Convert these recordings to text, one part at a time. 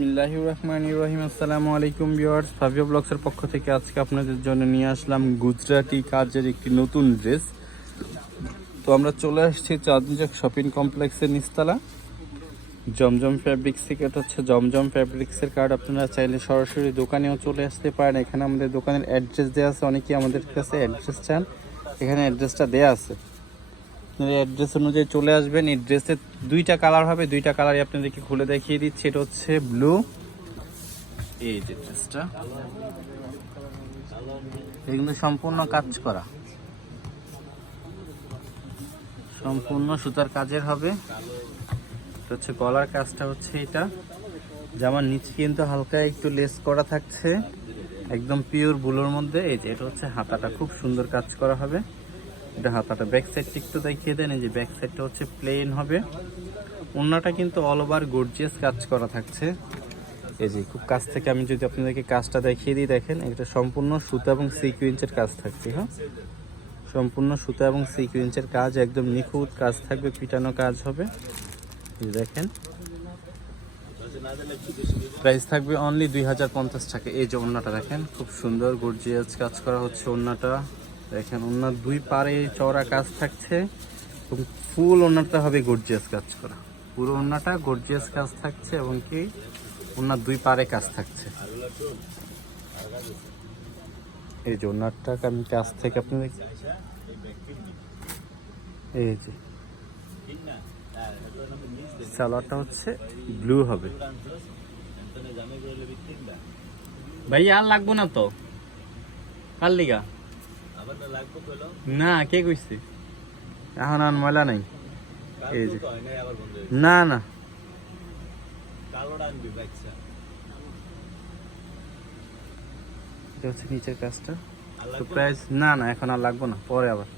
বিসমিল্লাহ রহমান রহিম আসসালামু আলাইকুম ভিউয়ার্স ফাভিও ব্লগসের পক্ষ থেকে আজকে আপনাদের জন্য নিয়ে আসলাম গুজরাটি কাজের একটি নতুন ড্রেস। তো আমরা চলে আসছি চাঁদনিচক শপিং কমপ্লেক্সের নিস্তালা। জমজম ফ্যাব্রিক্স থেকে, এটা হচ্ছে জমজম ফ্যাব্রিক্সের কার্ড আপনারা চাইলে সরাসরি দোকানেও চলে আসতে পারেন। এখানে আমাদের দোকানের অ্যাড্রেস দেওয়া আছে, অনেকেই আমাদের কাছে অ্যাড্রেস চান। এখানে অ্যাড্রেসটা দেওয়া আছে। আপনার অ্যাড্রেস অনুযায়ী চলে আসবেন। এই ড্রেসের দুইটা কালার হবে, দুইটা কালারই আপনাদেরকে খুলে দেখিয়ে দিচ্ছি। এটা হচ্ছে ব্লু এই যে ড্রেসটা কিন্তু সম্পূর্ণ কাজ করা। সম্পূর্ণ সুতার কাজের হবে। এটা হচ্ছে গলার কাজটা হচ্ছে এটা। জামার নিচে কিন্তু হালকা একটু লেস করা থাকছে। একদম পিওর বুলোর মধ্যে। এই যে এটা হচ্ছে হাতাটা। খুব সুন্দর কাজ করা হবে। এটা হাতাটা ব্যাক সাইডটা একটু দেখিয়ে দেন, এই যে ব্যাক সাইডটা হচ্ছে প্লেন হবে। ওড়নাটা কিন্তু অল ওভার গর্জিয়াস কাজ করা থাকছে। এই যে খুব কাছ থেকে আমি যদি আপনাদেরকে কাজটা দেখিয়ে দিই, দেখেন, এটা সম্পূর্ণ সুতা এবং সিকুয়েন্সের কাজ থাকছে হ্যাঁ? সম্পূর্ণ সুতা এবং সিকুয়েন্সের কাজ, একদম নিখুঁত কাজ থাকবে, পিটানো কাজ হবে। দেখেন। প্রাইস থাকবে অনলি দুই হাজার পঞ্চাশ টাকা। এই যে ওড়নাটা দেখেন, খুব সুন্দর গর্জিয়াস কাজ করা হচ্ছে ওড়নাটা দেখেন, ওনার দুই পারে চওড়া কাজ থাকছে এবং ফুল ওনারটা হবে গর্জিয়াস কাজ করা। পুরো ওনাটা গর্জিয়াস কাজ থাকছে এবং কি ওনার দুই পারে কাজ থাকছে। এই যে ওনারটা আমি কাজ থেকে আপনি এই যে। সালোয়ারটা হচ্ছে ব্লু হবে। ভাই আর লাগবো না তো। কার লিগা? না কে কইছে? এখন আর ময়লা নাই। এই যে। না না। এটা হচ্ছে নিচের কাজটা। তো প্রাইস না? না এখন আর লাগবো না পরে আবার।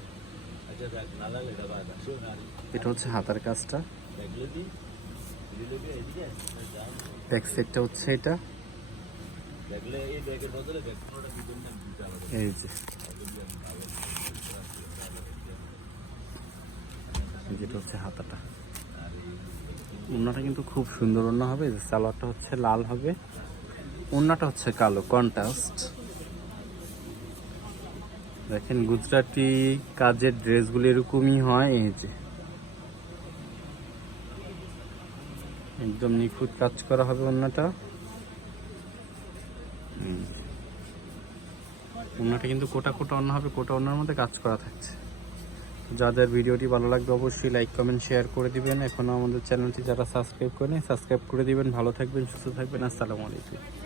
এটা হচ্ছে হাতার কাজটা। ব্যাক সাইডটা হচ্ছে এটা। এই যে। যেটা হচ্ছে হাতাটা। ওড়নাটা কিন্তু খুব সুন্দর ওড়না হবে সালোয়ারটা হচ্ছে লাল হবে। ওড়নাটা হচ্ছে কালো কন্ট্রাস্ট দেখেন, গুজরাটি কাজের ড্রেসগুলো এরকমই হয়, এই যে। একদম নিখুঁত কাজ করা হবে যে। ওড়নাটা কিন্তু কোটা কোটা অন্য হবে, কোটা অন্যের মধ্যে কাজ করা থাকছে। যাদের ভিডিওটি ভালো লাগবে অবশ্যই লাইক কমেন্ট শেয়ার করে দিবেন। এখনও আমাদের চ্যানেলটি যারা সাবস্ক্রাইব করেন সাবস্ক্রাইব করে দিবেন। ভালো থাকবেন, সুস্থ থাকবেন। আসসালামু আলাইকুম।